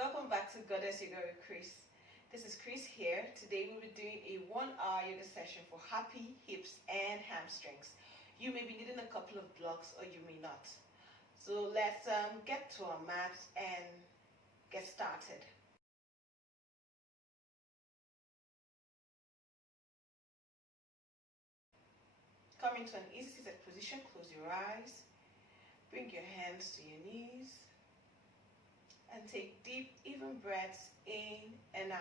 welcome back to Goddess Yoga with Chris. This is Chris here. Today we'll be doing a 1-hour yoga session for happy hips and hamstrings. You may be needing a couple of blocks or you may not. So let's get to our mats and get started. Come into an easy seated position, close your eyes, bring your hands to your knees, and take deep, even breaths in and out.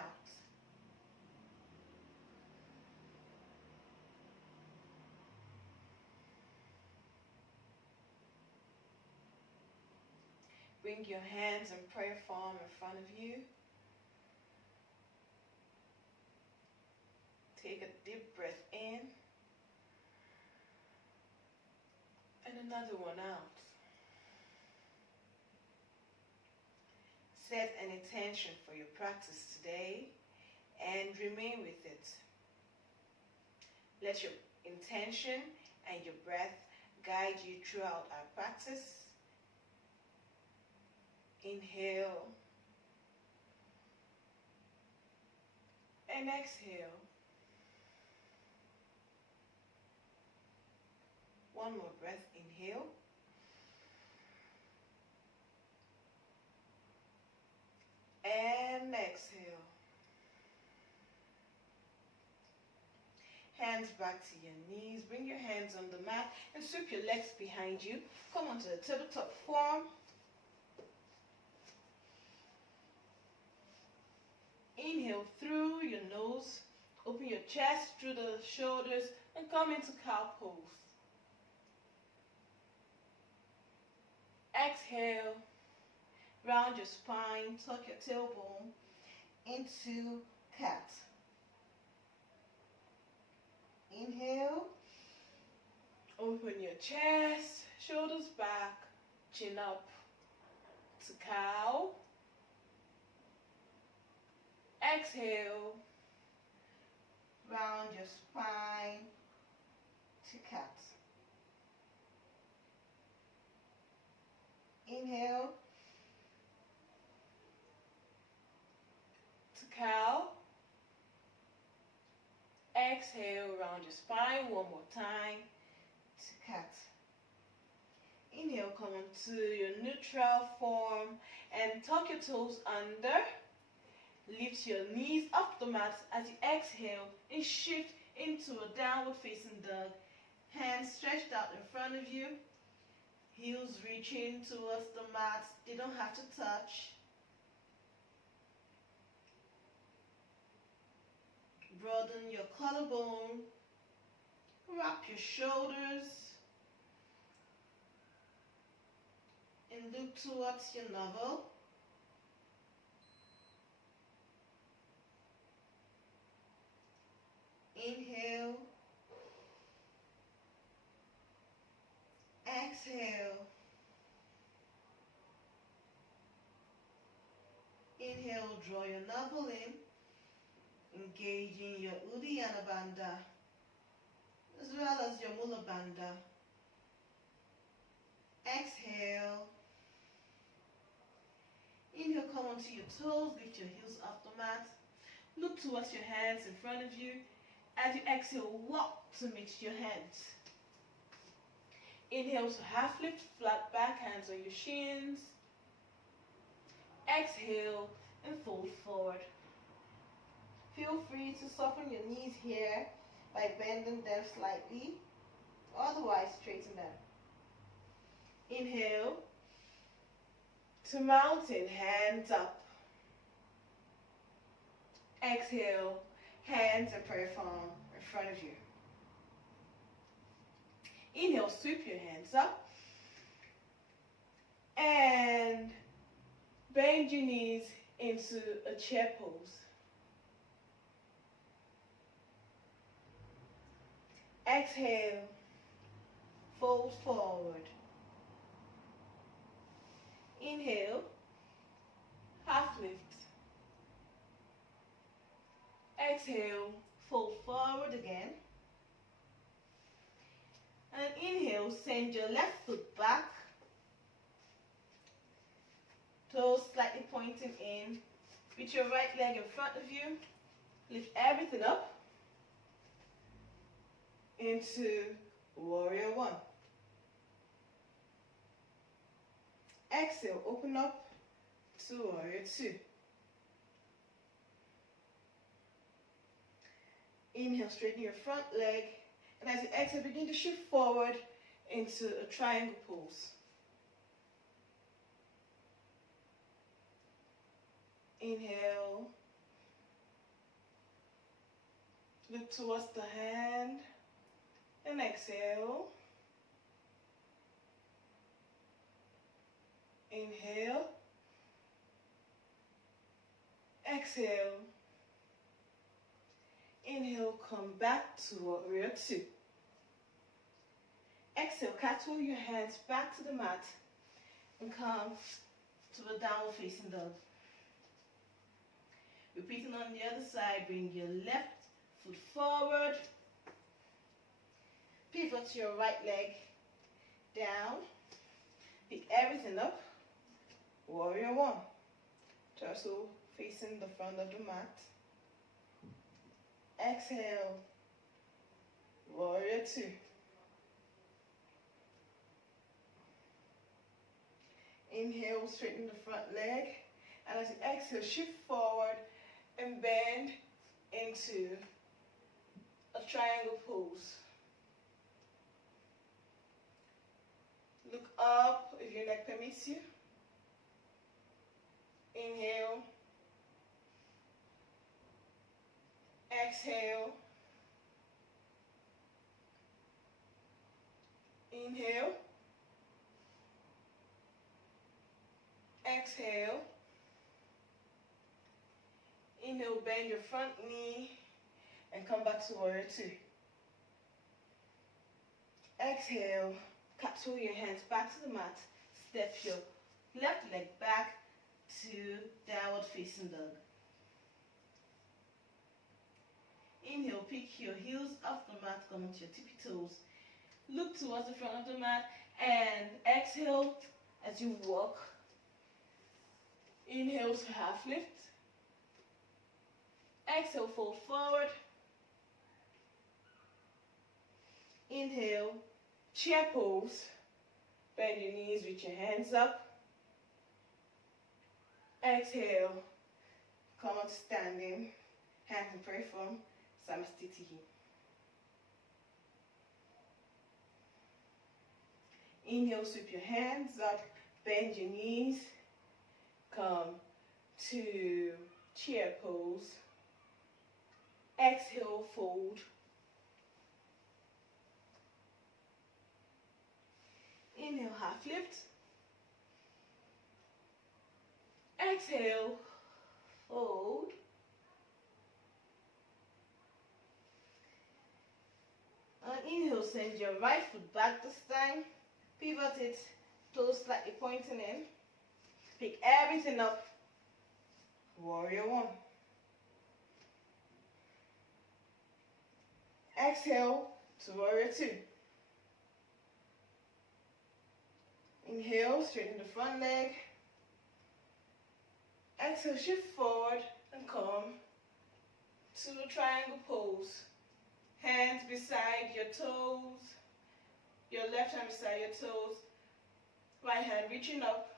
Bring your hands in prayer form in front of you. Take a deep breath in and another one out. Set an intention for your practice today and remain with it. Let your intention and your breath guide you throughout our practice. Inhale and exhale. One more breath, inhale. And exhale. Hands back to your knees. Bring your hands on the mat and sweep your legs behind you. Come onto the tabletop form. Inhale through your nose. Open your chest through the shoulders and come into cow pose. Exhale. Round your spine, tuck your tailbone into cat. Inhale, open your chest, shoulders back, chin up to cow. Exhale, round your spine to cat. Inhale, cow. Exhale, round your spine one more time to cat. Inhale, come onto your neutral form and tuck your toes under. Lift your knees off the mat as you exhale and shift into a downward facing dog. Hands stretched out in front of you. Heels reaching towards the mat. They don't have to touch. Broaden your collarbone, wrap your shoulders, and look towards your navel. Inhale, exhale. Inhale, draw your navel in. Engaging your Uddiyana Bandha as well as your Mula Bandha. Exhale. Inhale, come onto your toes, lift your heels off the mat. Look towards your hands in front of you. As you exhale, walk to meet your hands. Inhale to half lift, flat back, hands on your shins. Exhale and fold forward. Feel free to soften your knees here by bending them slightly, otherwise straighten them. Inhale to mountain, hands up. Exhale, hands in prayer form in front of you. Inhale, sweep your hands up and bend your knees into a chair pose. Exhale, fold forward. Inhale, half lift. Exhale, fold forward again. And inhale, send your left foot back. Toes slightly pointing in. With your right leg in front of you, lift everything up into warrior one. Exhale, open up to warrior two. Inhale, straighten your front leg, and as you exhale, begin to shift forward into a triangle pose. Inhale, look towards the hand, and exhale. Inhale, exhale. Inhale, come back to warrior two. Exhale, cartwheel your hands back to the mat and come to the downward facing dog. Repeating on the other side, bring your left foot forward. Pivot your right leg down. Pick everything up. Warrior one. Torso facing the front of the mat. Exhale. Warrior two. Inhale, straighten the front leg. And as you exhale, shift forward and bend into a triangle pose. Look up if your neck permits you. Inhale. Exhale. Inhale. Exhale. Inhale, bend your front knee and come back to warrior two. Exhale, capsule your hands back to the mat. Step your left leg back to downward facing dog. Inhale, pick your heels off the mat, come onto your tippy toes. Look towards the front of the mat and exhale as you walk. Inhale to half lift. Exhale, fold forward. Inhale, chair pose. Bend your knees with your hands up. Exhale, come on to standing. Hands in prayer form, Samastiti. Inhale, sweep your hands up. Bend your knees. Come to chair pose. Exhale, fold. Inhale, half lift. Exhale, fold. And inhale, send your right foot back this time. Pivot it, toes slightly pointing in. Pick everything up. Warrior one. Exhale to warrior two. Inhale, straighten the front leg. Exhale, shift forward and come to the triangle pose. Hands beside your toes. Your left hand beside your toes. Right hand reaching up.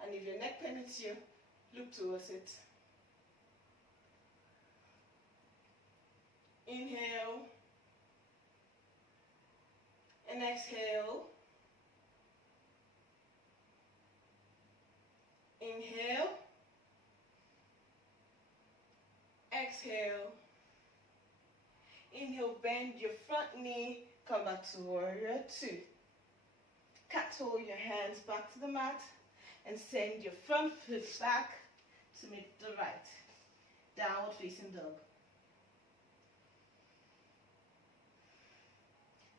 And if your neck permits you, look towards it. Inhale. And exhale. Inhale. Exhale. Inhale, bend your front knee, come back to warrior two. Cattle your hands back to the mat and send your front foot back to make the right. Downward facing dog.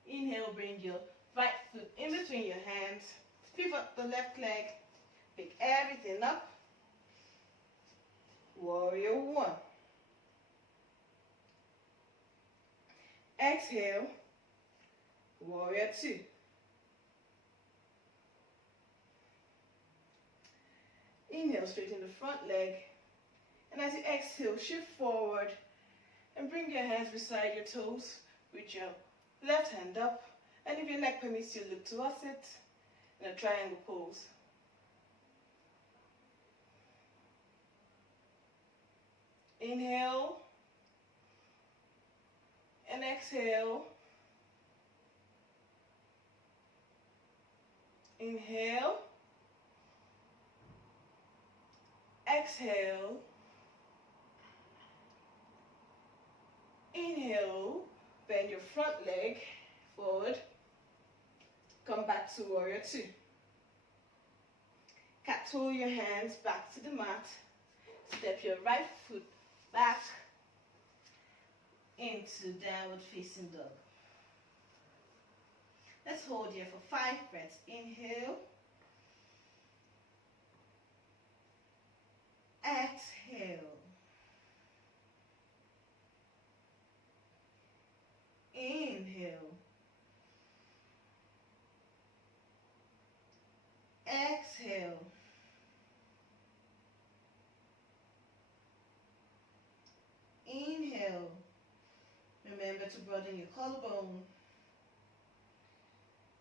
Inhale, bring your right foot in between your hands. Pivot the left leg. Pick everything up. Warrior one. Exhale. Warrior two. Inhale, straighten the front leg. And as you exhale, shift forward and bring your hands beside your toes with your left hand up. And if your neck permits you, look towards it in a triangle pose. Inhale and exhale. Inhale, exhale, inhale, bend your front leg forward, come back to warrior two. Cat toe your hands back to the mat, step your right foot back into downward facing dog. Let's hold here for 5 breaths. Inhale. Exhale. Inhale. Exhale. Inhale. Remember to broaden your collarbone.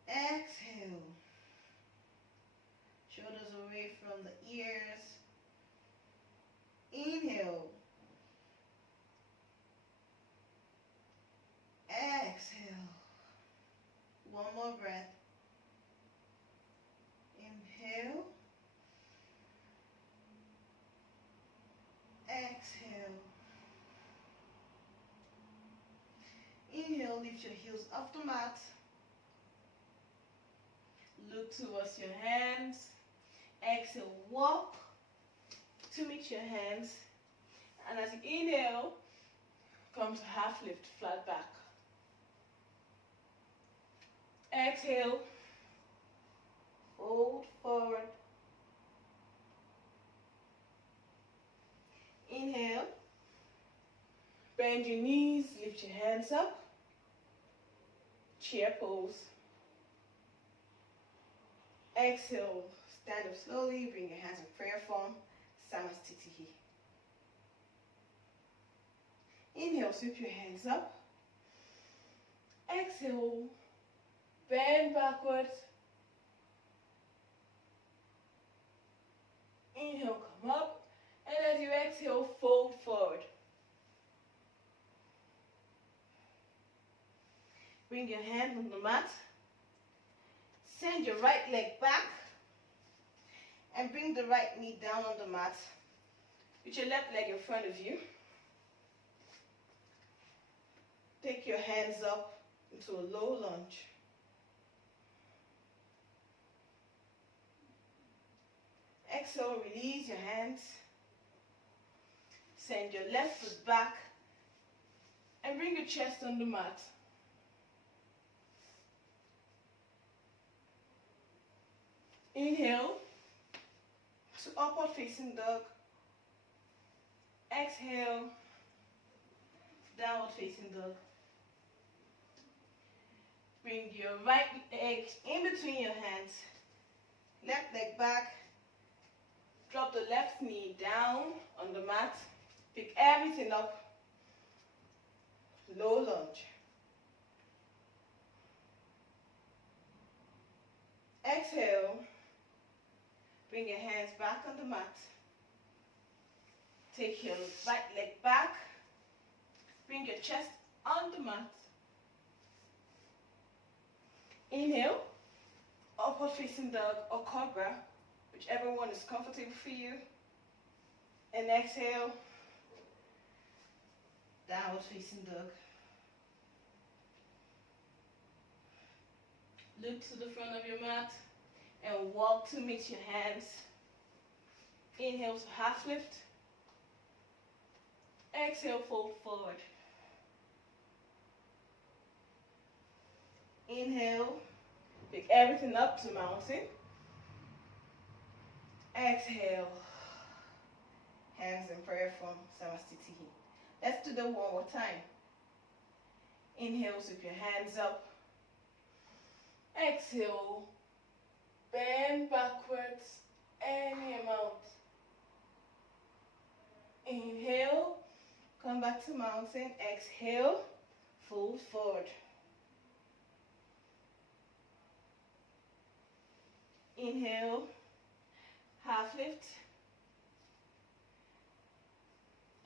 Exhale. Shoulders away from the ears. Inhale. Exhale. One more breath. Inhale. Exhale. Inhale, lift your heels off the mat. Look towards your hands. Exhale, walk to meet your hands. And as you inhale, come to half lift, flat back. Exhale, fold forward. Inhale, bend your knees, lift your hands up. Chair pose. Exhale, stand up slowly, bring your hands in prayer form, Samastitihi. Inhale, sweep your hands up. Exhale, bend backwards. Inhale, come up. And as you exhale, fold forward. Bring your hand on the mat. Send your right leg back and bring the right knee down on the mat with your left leg in front of you. Take your hands up into a low lunge. Exhale, release your hands. Send your left foot back and bring your chest on the mat. Inhale to upward facing dog. Exhale, downward facing dog. Bring your right leg in between your hands. Left leg back. Drop the left knee down on the mat. Pick everything up. Low lunge. Exhale. Bring your hands back on the mat. Take your right leg back. Bring your chest on the mat. Inhale, upward facing dog or cobra, whichever one is comfortable for you. And exhale, downward facing dog. Look to the front of your mat and walk to meet your hands. Inhale to half lift. Exhale, fold forward. Inhale, pick everything up to mountain. Exhale, hands in prayer form, Samastitihi. Let's do that one more time. Inhale, sweep your hands up. Exhale, bend backwards any amount. Inhale, come back to mountain. Exhale, fold forward. Inhale, half lift.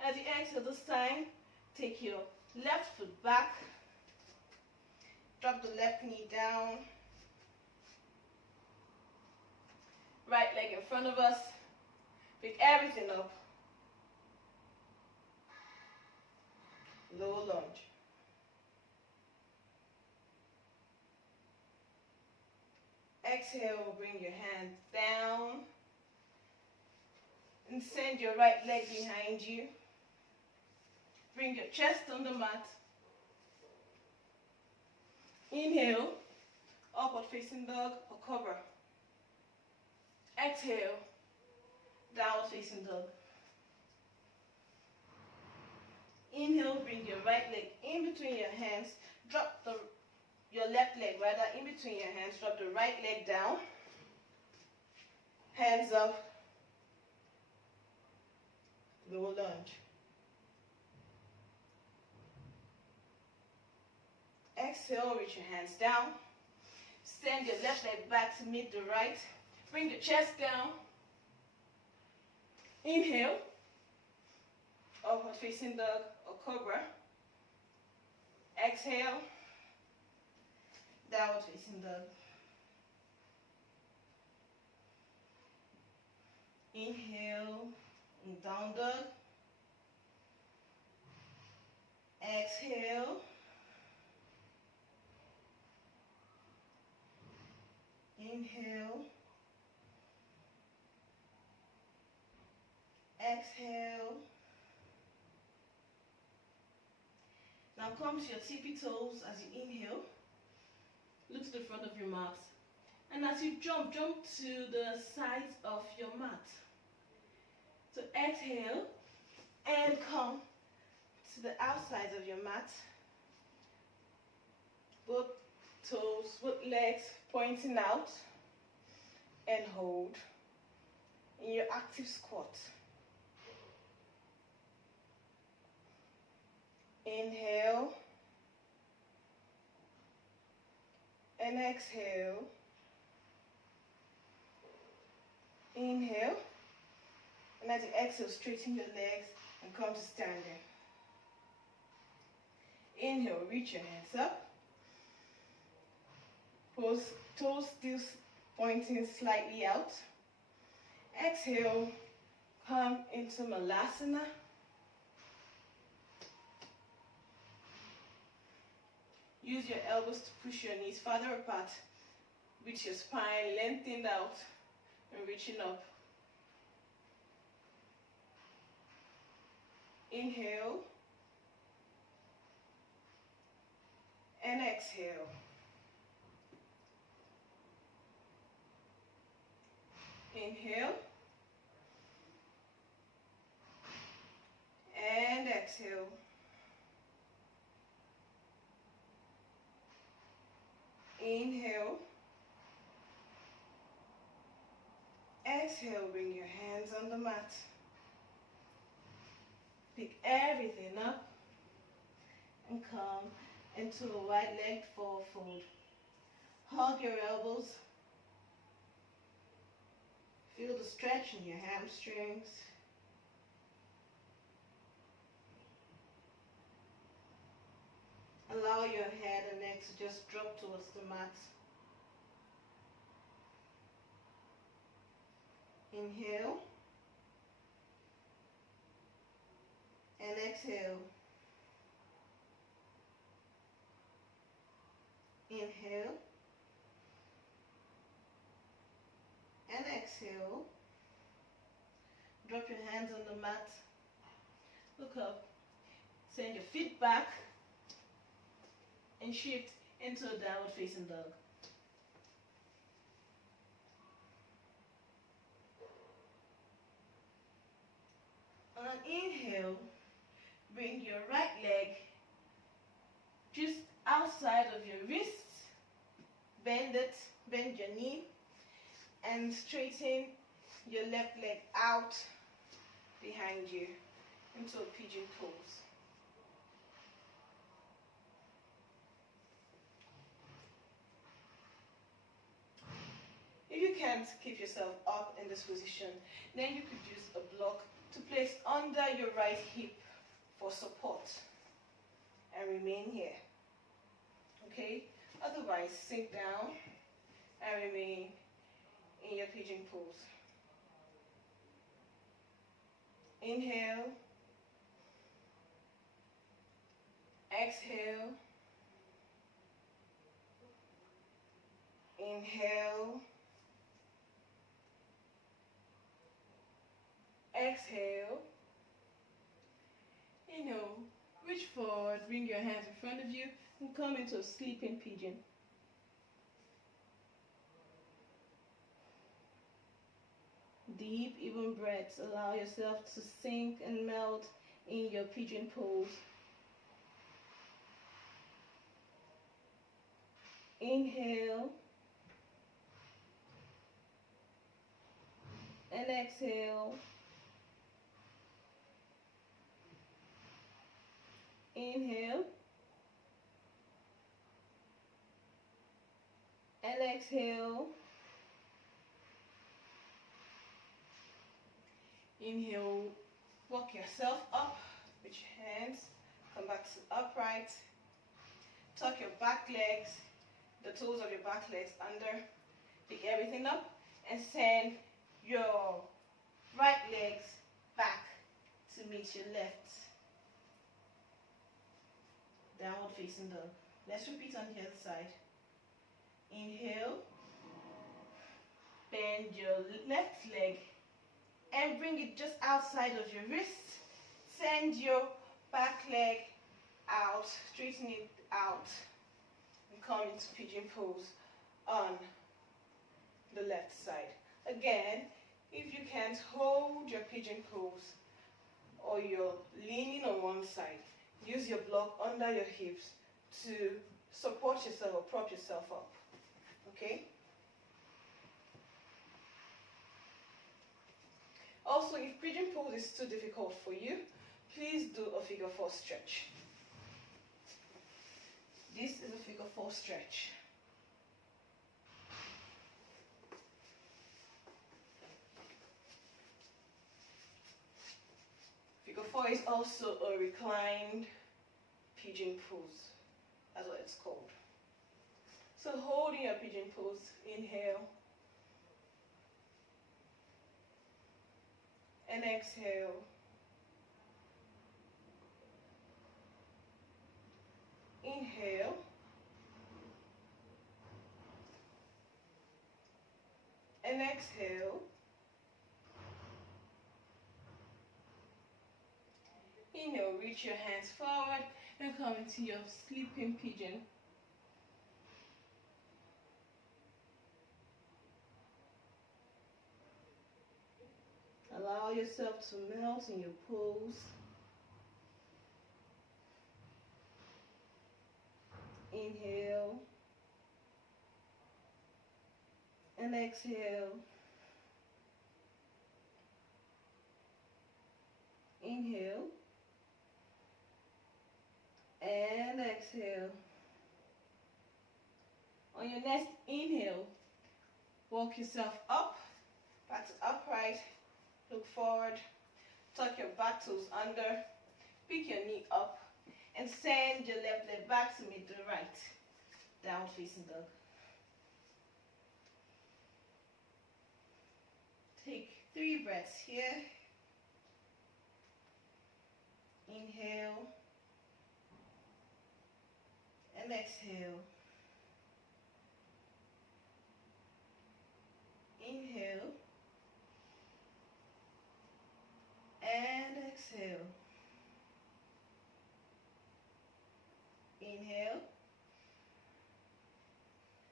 As you exhale this time, take your left foot back. Drop the left knee down. Right leg in front of us. Pick everything up. Lower lunge. Exhale, bring your hands down. And send your right leg behind you. Bring your chest on the mat. Inhale, upward facing dog or cobra. Exhale, downward facing dog. Inhale, bring your right leg in between your hands. Drop your left leg rather in between your hands. Drop the right leg down. Hands up. Lower lunge. Exhale, reach your hands down. Stand your left leg back to meet the right. Bring the chest down. Inhale, upward facing dog or cobra. Exhale, downward facing dog. Inhale, down dog. Exhale. Inhale. Exhale. Now come to your tippy toes as you inhale. Look to the front of your mat. And as you jump to the sides of your mat. So exhale and come to the outsides of your mat. Both toes, both legs pointing out. And hold in your active squat. Inhale and exhale. Inhale, and as you exhale, straighten your legs and come to standing. Inhale, reach your hands up. Toes still pointing slightly out. Exhale, come into Malasana. Use your elbows to push your knees farther apart with your spine lengthened out and reaching up. Inhale and exhale. Inhale and exhale. Inhale. Exhale, bring your hands on the mat. Pick everything up and come into a wide-legged forward fold. Hug your elbows. Feel the stretch in your hamstrings. Allow your head and neck to just drop towards the mat. Inhale and exhale. Inhale and exhale. Drop your hands on the mat. Look up. Send your feet back and shift into a downward facing dog. On an inhale, bring your right leg just outside of your wrists. Bend it, bend your knee, and straighten your left leg out behind you. into a pigeon pose. If you can't keep yourself up in this position, then you could use a block to place under your right hip for support and remain here. Okay? Otherwise, sink down and remain in your pigeon pose. Inhale, exhale, inhale, exhale. Reach forward, bring your hands in front of you, and come into a sleeping pigeon. Deep, even breaths. Allow yourself to sink and melt in your pigeon pose. Inhale and exhale. Inhale and exhale. Inhale, walk yourself up with your hands, come back to upright. Tuck your back legs, the toes of your back legs under. Pick everything up and send your right legs back to meet your left. Downward facing dog. Let's repeat on the other side. Inhale, bend your left leg and bring it just outside of your wrist. Send your back leg out, straighten it out, and come into pigeon pose on the left side. Again, if you can't hold your pigeon pose or you're leaning on one side, use your block under your hips to support yourself or prop yourself up. Okay? Also, if pigeon pose is too difficult for you, please do a figure 4 stretch. This is a figure 4 stretch. Figure 4 is also a reclined pigeon pose. That's what it's called. So holding your pigeon pose, inhale and exhale. Inhale and exhale. Inhale, reach your hands forward and come into your sleeping pigeon. Allow yourself to melt in your pose. Inhale and exhale. Inhale and exhale. On your next inhale, walk yourself up, back to upright, look forward, tuck your back toes under, pick your knee up, and send your left leg back to meet the right. Down facing dog. Take 3 breaths here. Inhale and exhale. Inhale and exhale. Inhale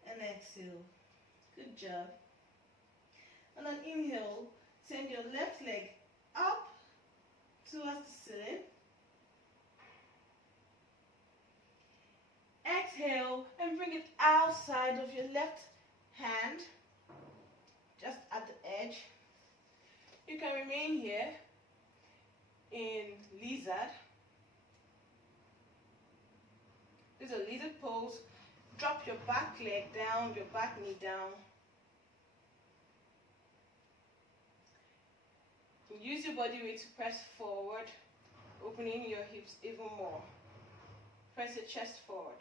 and exhale. Good job. And then inhale, send your left leg up towards the ceiling. Exhale and bring it outside of your left hand, just at the edge. You can remain here in lizard. This is a lizard pose. Drop your back leg down, your back knee down. Use your body weight to press forward, opening your hips even more. Press your chest forward.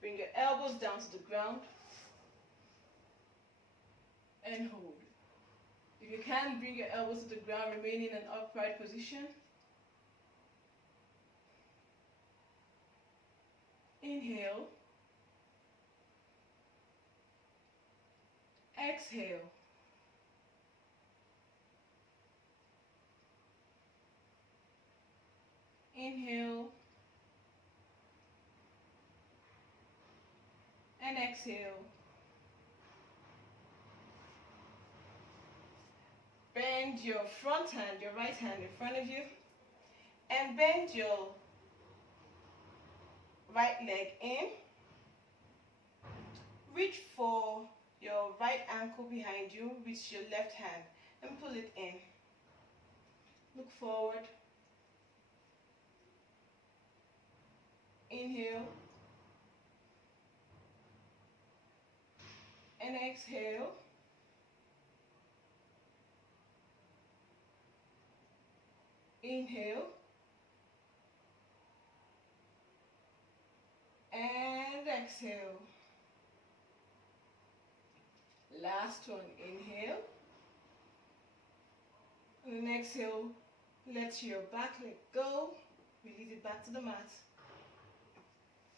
Bring your elbows down to the ground and hold. If you can, bring your elbows to the ground, remain in an upright position. Inhale. Exhale. Inhale. And exhale. Bend your front hand, your right hand in front of you, and bend your right leg in. Reach for your right ankle behind you with your left hand and pull it in. Look forward. Inhale. And exhale. Inhale. And exhale. Last one, inhale. And then exhale, let your back leg go. Release it back to the mat.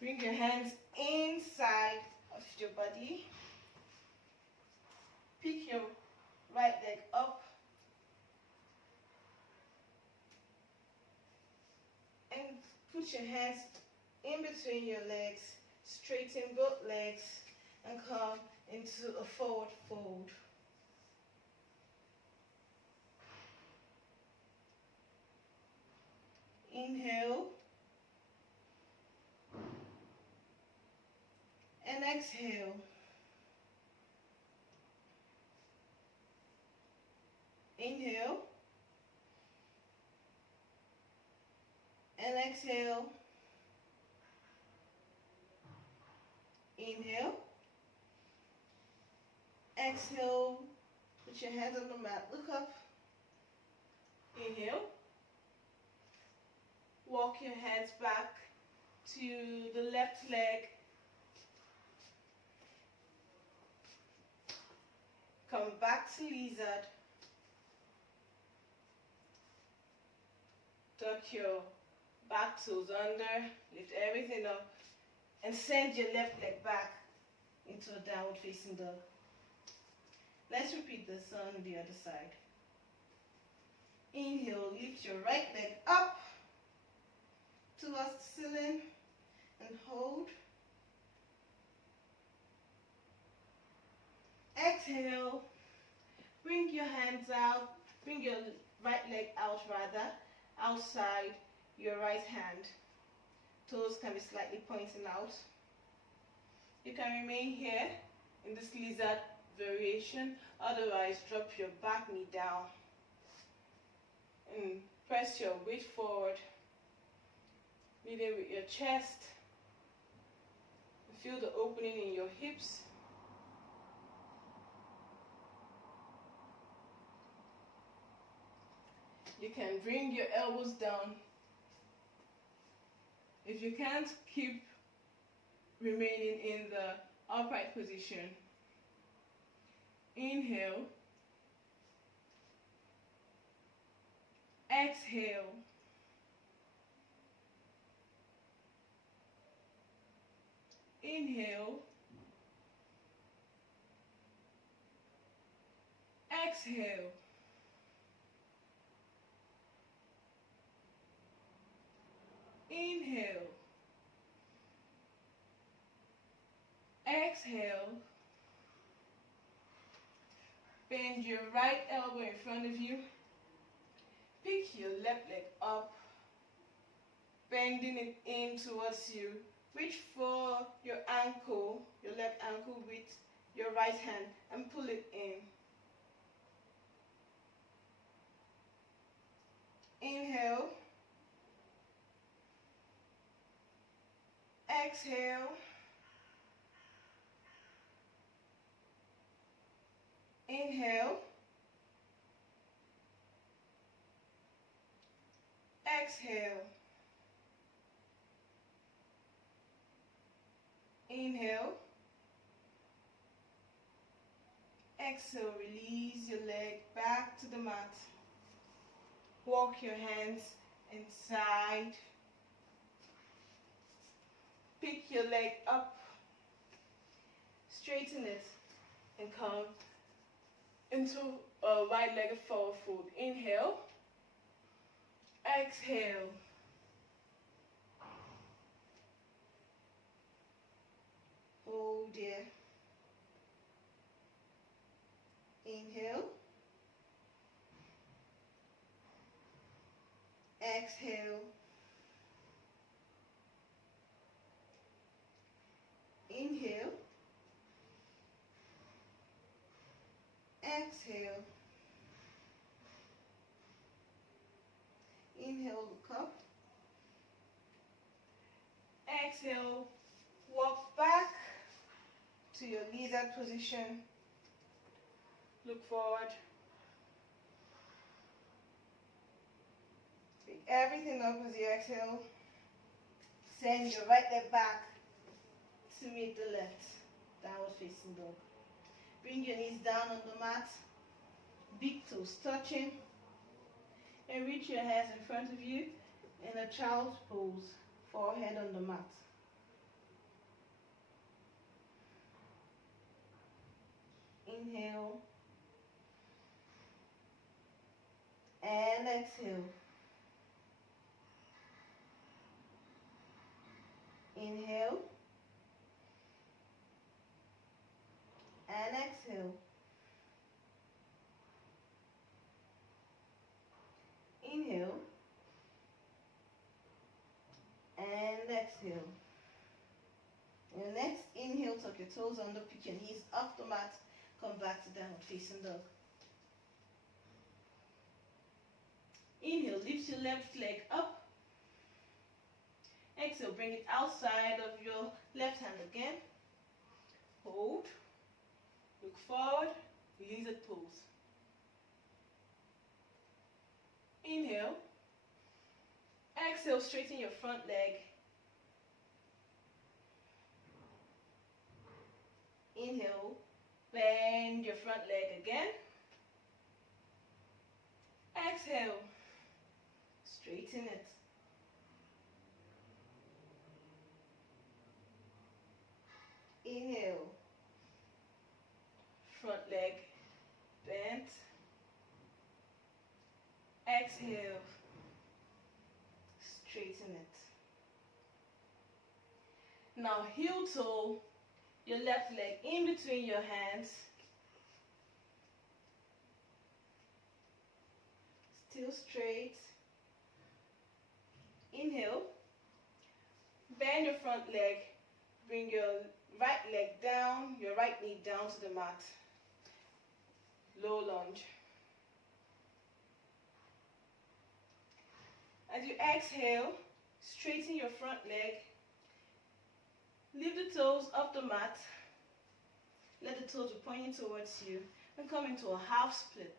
Bring your hands inside of your body. Pick your right leg up. And put your hands in between your legs. Straighten both legs and come into a forward fold. Inhale. And exhale. Inhale. And exhale. Inhale. Exhale. Put your hands on the mat. Look up. Inhale. Walk your hands back to the left leg. Come back to lizard. Tuck your back toes under. Lift everything up. And send your left leg back into a downward facing dog. Let's repeat this on the other side. Inhale, lift your right leg up towards the ceiling and hold. Exhale, bring your hands out, bring your right leg out rather, outside your right hand. Toes can be slightly pointing out. You can remain here in this lizard variation, otherwise drop your back knee down and press your weight forward, leading with your chest. Feel the opening in your hips. You can bring your elbows down. If you can't, keep remaining in the upright position. Inhale. Exhale. Inhale. Exhale. Inhale. Exhale. Bend your right elbow in front of you. Pick your left leg up, bending it in towards you. Reach for your ankle, your left ankle with your right hand and pull it in. Exhale. Inhale. Exhale. Inhale. Exhale, release your leg back to the mat. Walk your hands inside. Pick your leg up. Straighten it and come into a wide-legged forward fold. Inhale. Exhale. Hold there. Inhale. Exhale. Inhale. Exhale. Inhale, look up. Exhale, walk back to your lizard position. Look forward. Pick everything up as you exhale. Send your right leg back to meet the left. Downward facing dog. Bring your knees down on the mat. Big toes touching. And reach your hands in front of you in a child's pose. Forehead on the mat. Inhale. And exhale. Inhale. And exhale. Inhale. And exhale. Your next inhale, tuck your toes under, pick your knees off the mat, come back to downward facing dog. Inhale, lift your left leg up. Exhale, bring it outside of your left hand again. Hold. Look forward. Lizard pose. Inhale. Exhale, straighten your front leg. Inhale, bend your front leg again. Exhale, straighten it. Inhale, front leg bent. Exhale, straighten it. Now heel toe your left leg in between your hands. Still straight. Inhale. Bend your front leg. Bring your right leg down, your right knee down to the mat. Low lunge. As you exhale, straighten your front leg. Lift the toes off the mat. Let the toes be pointing towards you. And come into a half split.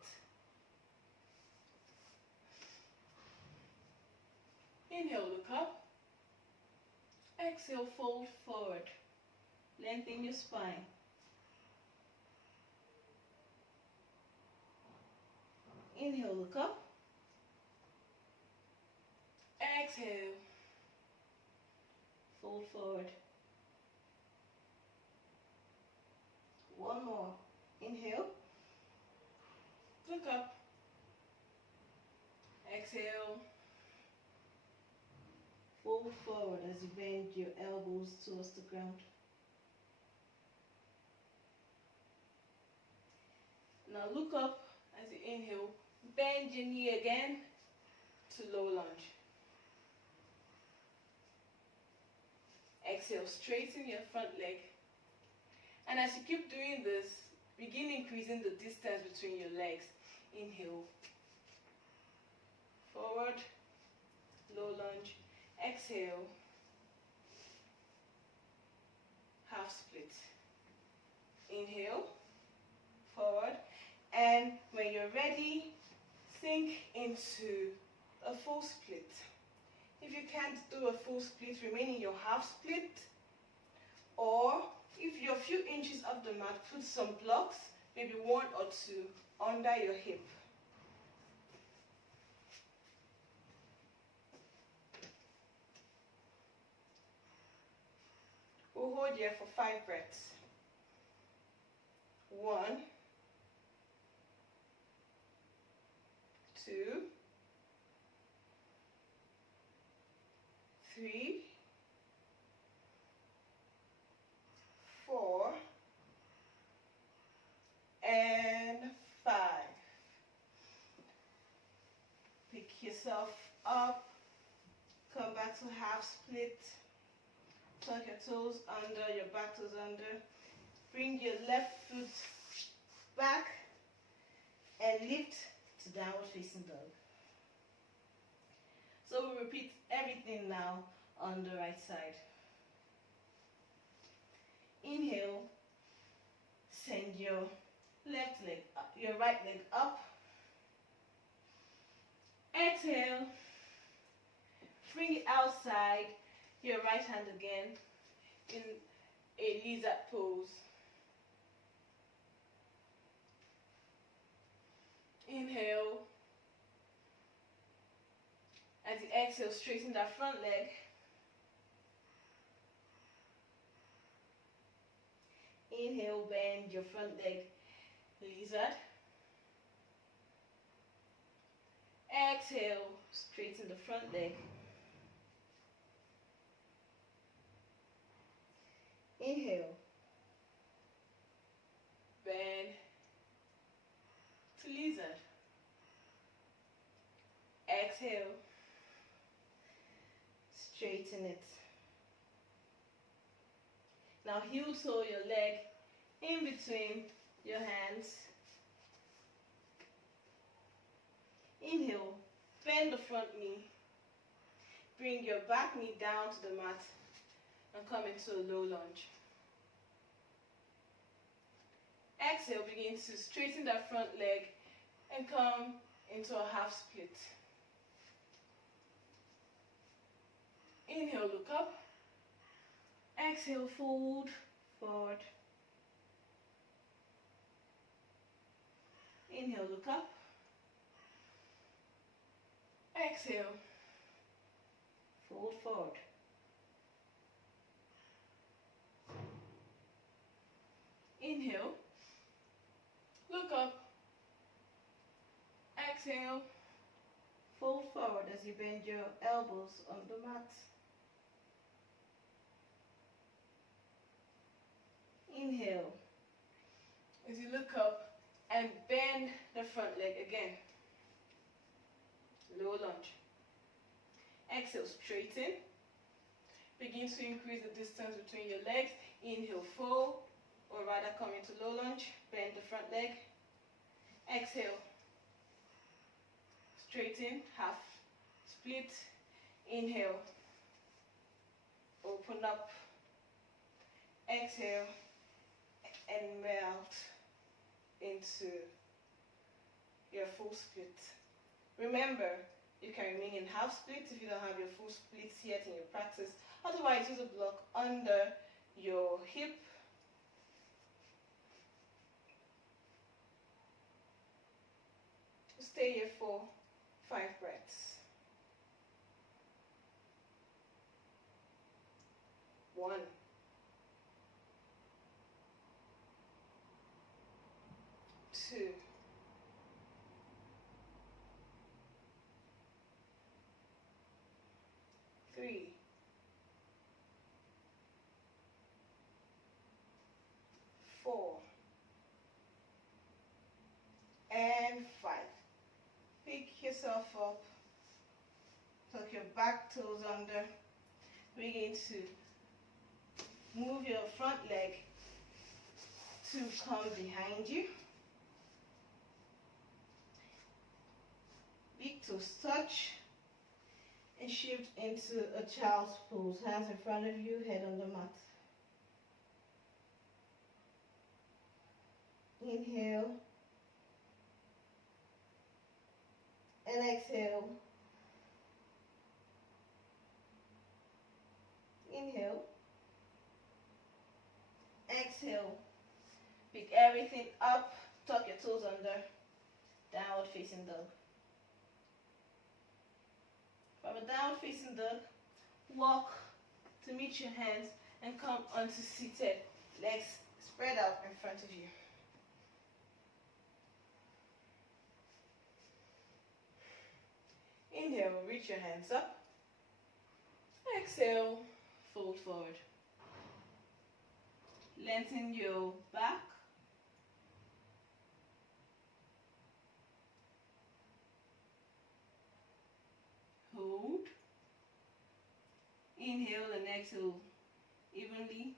Inhale, look up. Exhale, fold forward. Lengthen your spine. Inhale, look up. Exhale, fold forward. One more. Inhale. Look up. Exhale. Fold forward as you bend your elbows towards the ground. Now look up as you inhale. Bend your knee again to low lunge. Exhale, straighten your front leg. And as you keep doing this, begin increasing the distance between your legs. Inhale. Forward, low lunge. Exhale. inhale, forward, and when you're ready, sink into a full split. If you can't do a full split, remain in your half split, or if you're a few inches off the mat, put some blocks, maybe 1 or 2, under your hip. We'll hold here for 5 breaths. 1, 2, 3, 4, and 5. Pick yourself up, come back to half split, tuck your toes under, your back toes under, bring your left foot back and lift to downward facing dog. So we'll repeat everything now on the right side. Inhale, send your left leg up, your right leg up. Exhale, bring it outside, your right hand again in a lizard pose. Inhale. As you exhale, straighten that front leg. Inhale, bend your front leg, lizard. Exhale, straighten the front leg. Inhale, bend to lizard. Exhale, straighten it. Now heel toe your leg in between your hands. Inhale, bend the front knee. Bring your back knee down to the mat and come into a low lunge. Exhale, begin to straighten that front leg and come into a half split. Inhale, look up. Exhale, fold forward. Inhale, look up. Exhale, fold forward. Inhale, look up. Exhale, fold forward as you bend your elbows on the mat. Inhale, as you look up and bend the front leg again. Low lunge. Exhale, straighten. Begin to increase the distance between your legs. Inhale, fold, or rather come into low lunge. Bend the front leg. Exhale, straighten, half split. Inhale, open up. Exhale, and melt into your full split. Remember, you can remain in half split if you don't have your full splits yet in your practice. Otherwise, use a block under your hip. Stay here for 5 breaths. 1, 2, 3, 4, and 5. Pick yourself up. Tuck your back toes under. Begin to move your front leg to come behind you. Big toes touch and shift into a child's pose. Hands in front of you, head on the mat. Inhale and exhale. Inhale, exhale. Pick everything up, tuck your toes under, downward facing dog. From a downward facing dog, walk to meet your hands and come onto seated. Legs spread out in front of you. Inhale, reach your hands up. Exhale, fold forward. Lengthen your back. Hold. Inhale and exhale evenly.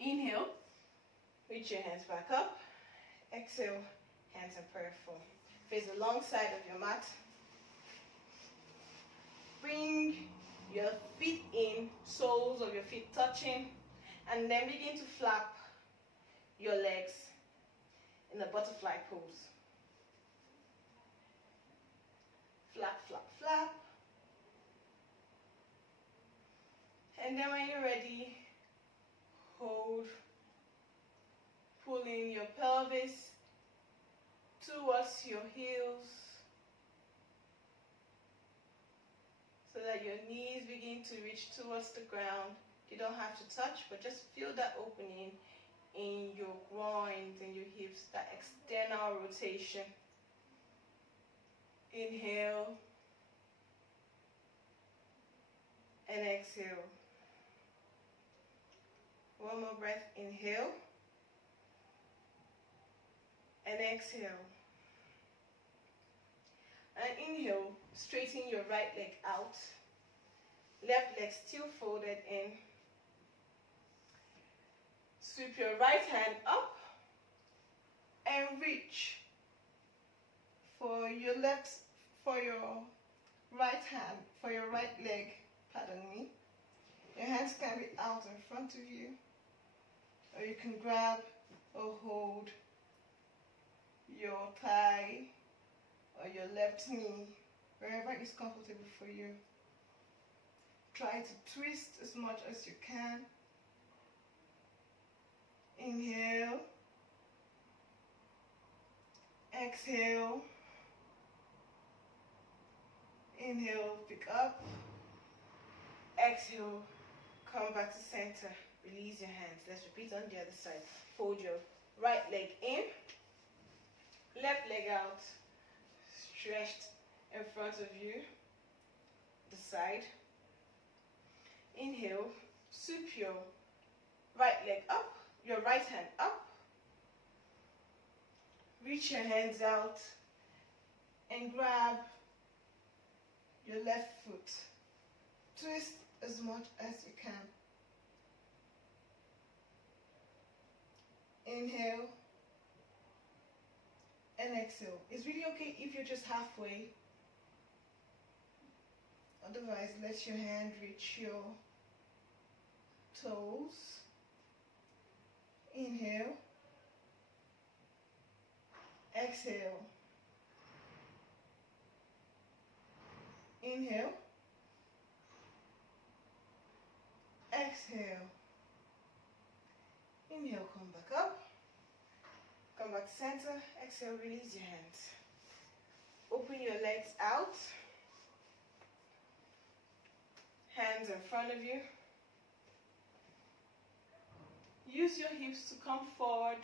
Inhale, reach your hands back up. Exhale, hands in prayer form. Face the long side of your mat. Bring your feet in, soles of your feet touching, and then begin to flap your legs in a butterfly pose. Flap, flap, flap. And then when you're ready, hold. Pulling your pelvis towards your heels so that your knees begin to reach towards the ground. You don't have to touch, but just feel that opening in your groins and your hips, that external rotation. Inhale and exhale. One more breath. Inhale and exhale. And inhale, straighten your right leg out. Left leg still folded in. Sweep your right hand up and reach for your right leg, pardon me. Your hands can be out in front of you, or you can grab or hold your thigh or your left knee, wherever is comfortable for you. Try to twist as much as you can. Inhale, exhale, inhale, pick up, exhale, come back to center, release your hands. Let's repeat on the other side. Fold your right leg in, left leg out, stretched in front of you, the side. Inhale, sweep your right leg up, your right hand up, reach your hands out and grab your left foot. Twist as much as you can. Inhale and exhale. It's really okay if you're just halfway. Otherwise, let your hand reach your toes. Inhale. Exhale. Inhale. Exhale. Inhale, come back up. Come back to center. Exhale, release your hands. Open your legs out. Hands in front of you. Use your hips to come forward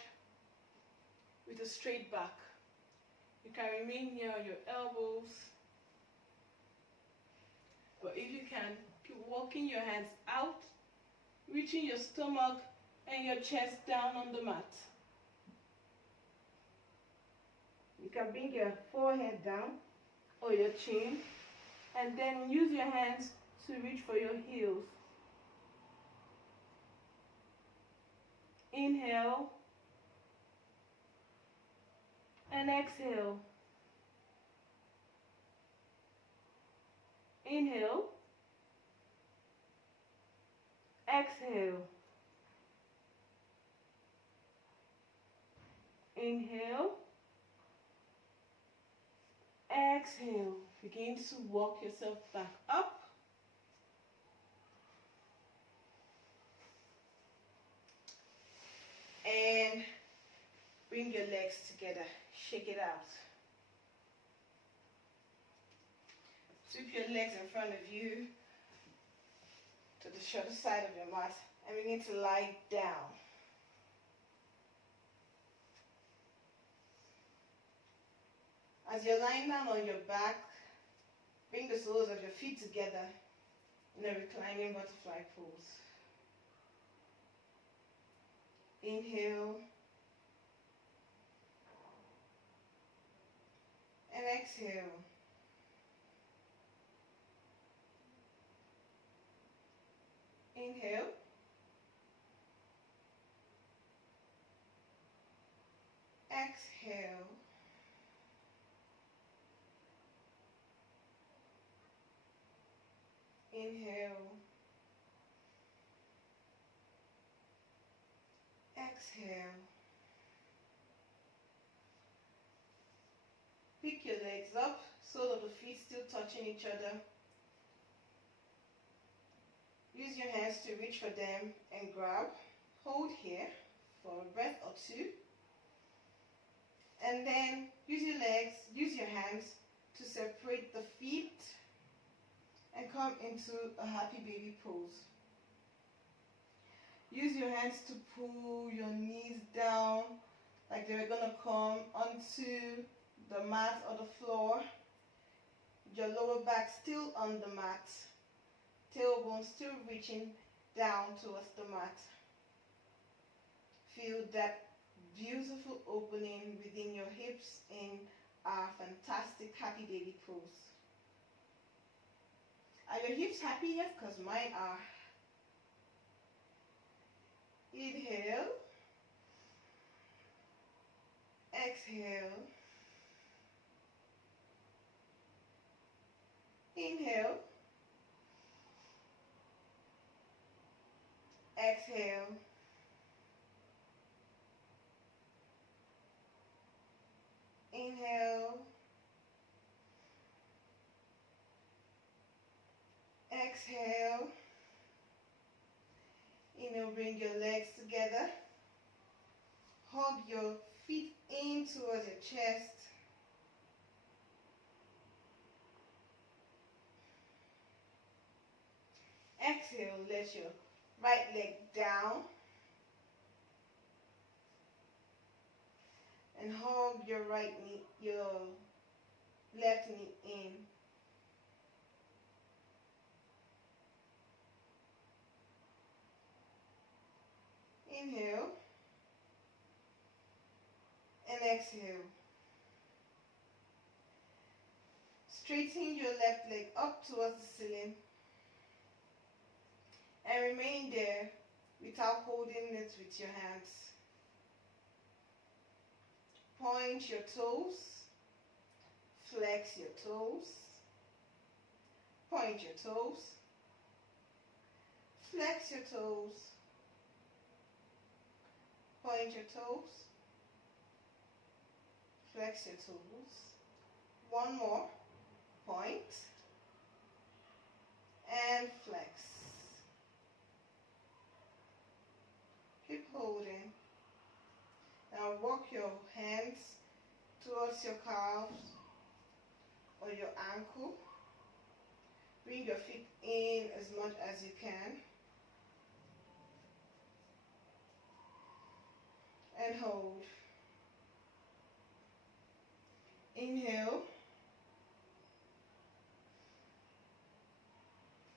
with a straight back. You can remain near your elbows. But if you can, keep walking your hands out, reaching your stomach and your chest down on the mat. You can bring your forehead down or your chin, and then use your hands to reach for your heels. Inhale and exhale. Inhale Exhale. Inhale. Exhale. Begin to walk yourself back up. And bring your legs together. Shake it out. Sweep your legs in front of you to the shorter side of your mat and begin to lie down. As you're lying down on your back, bring the soles of your feet together in a reclining butterfly pose. Inhale and exhale. Inhale. Exhale. Inhale. Exhale. Pick your legs up, sole of the feet still touching each other. Use your hands to reach for them and grab. Hold here for a breath or two. And then use your hands to separate the feet and come into a happy baby pose. Use your hands to pull your knees down like they were going to come onto the mat or the floor. Your lower back still on the mat. Tailbone still reaching down towards the mat. Feel that beautiful opening within your hips in our fantastic happy baby pose. Are your hips happy yet? Because mine are. Inhale. Exhale. Inhale. Exhale. Inhale. Exhale. Inhale, bring your legs together. Hug your feet in towards your chest. Exhale, let your right leg down. And hug your left knee in. Inhale and exhale. Straighten your left leg up towards the ceiling and remain there without holding it with your hands. Point your toes, flex your toes, point your toes, flex your toes, point your toes, flex your toes. One more, point and flex. Keep holding. Now walk your hands towards your calves or your ankle. Bring your feet in as much as you can. And hold. Inhale.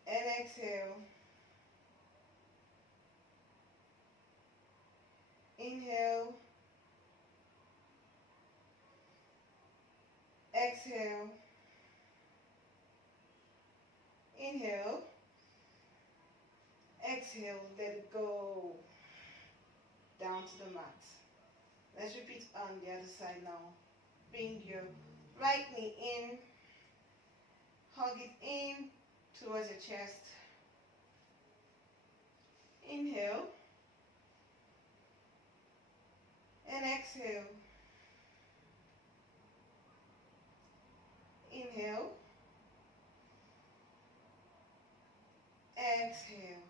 And exhale. Inhale. Exhale. Inhale. Exhale. Let it go down to the mat. Let's repeat on the other side now. Bring your right knee in. Hug it in towards your chest. Inhale and exhale. Inhale, exhale.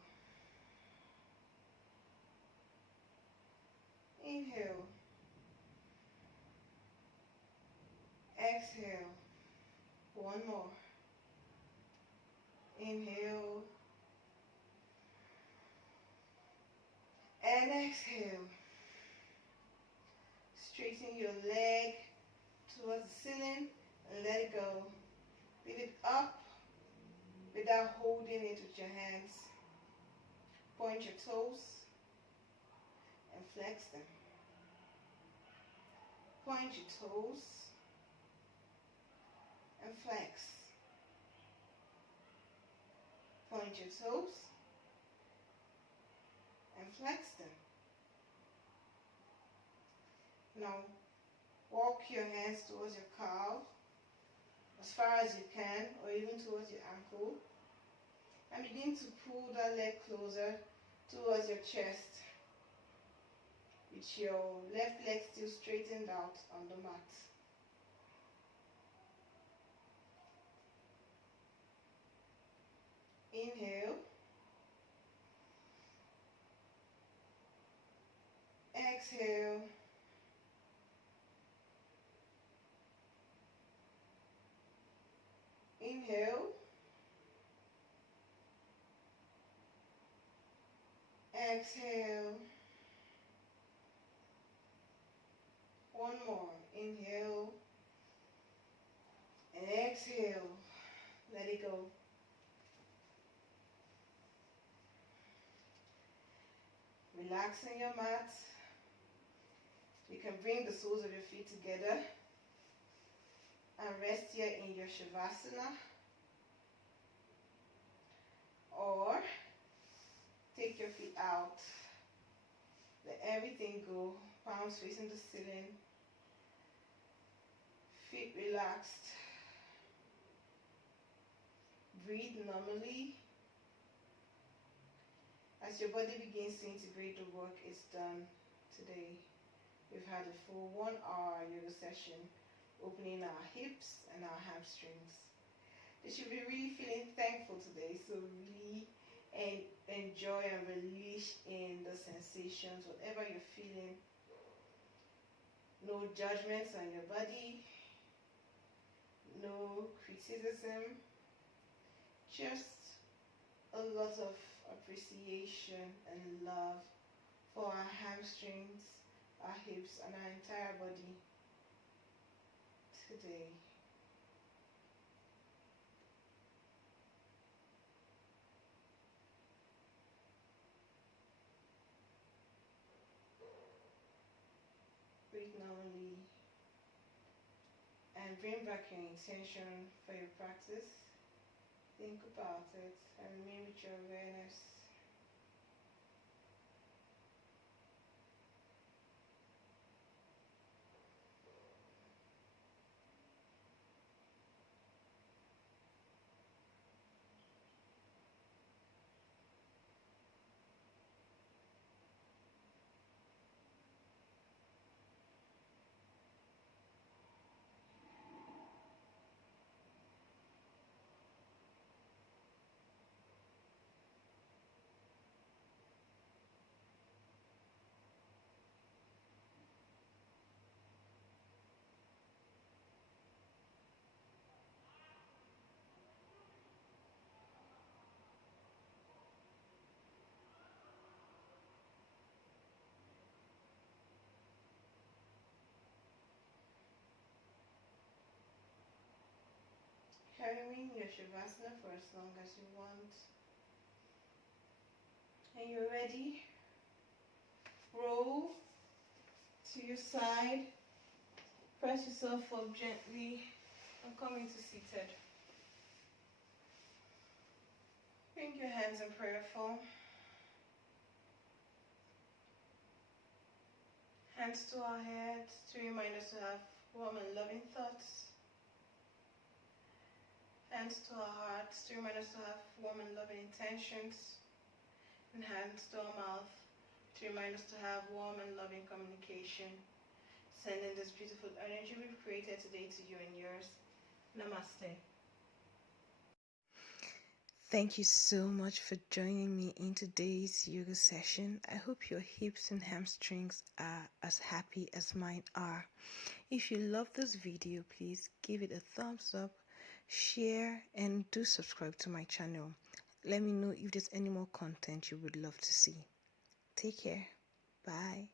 Inhale, exhale. One more. Inhale and exhale. Straighten your leg towards the ceiling and let it go. Lift it up without holding it with your hands. Point your toes and flex them. Point your toes and flex. Point your toes and flex them. Now walk your hands towards your calf as far as you can, or even towards your ankle, and begin to pull that leg closer towards your chest with your left leg still straightened out on the mat. Inhale, exhale. Inhale, exhale. One more. Inhale and exhale. Let it go. Relaxing your mat. You can bring the soles of your feet together and rest here in your Shavasana, or take your feet out. Let everything go. Palms facing the ceiling. Feet relaxed. Breathe normally as your body begins to integrate the work it's done today. We've had a full 1 hour yoga session, opening our hips and our hamstrings. You should be really feeling thankful today, so really enjoy and release in the sensations, whatever you're feeling. No judgments on your body, no criticism, just a lot of appreciation and love for our hamstrings, our hips, and our entire body today. Breathe normally and bring back your intention for your practice. Think about it and remain with your awareness. Carrying your Shavasana for as long as you want. And you're ready. Roll to your side. Press yourself up gently and come into seated. Bring your hands in prayer form. Hands to our head to remind us to have warm and loving thoughts. Hands to our hearts to remind us to have warm and loving intentions. and hands to our mouth to remind us to have warm and loving communication. Sending this beautiful energy we've created today to you and yours. Namaste. Thank you so much for joining me in today's yoga session. I hope your hips and hamstrings are as happy as mine are. If you love this video, please give it a thumbs up, share, and do subscribe to my channel. Let me know if there's any more content you would love to see. Take care. Bye.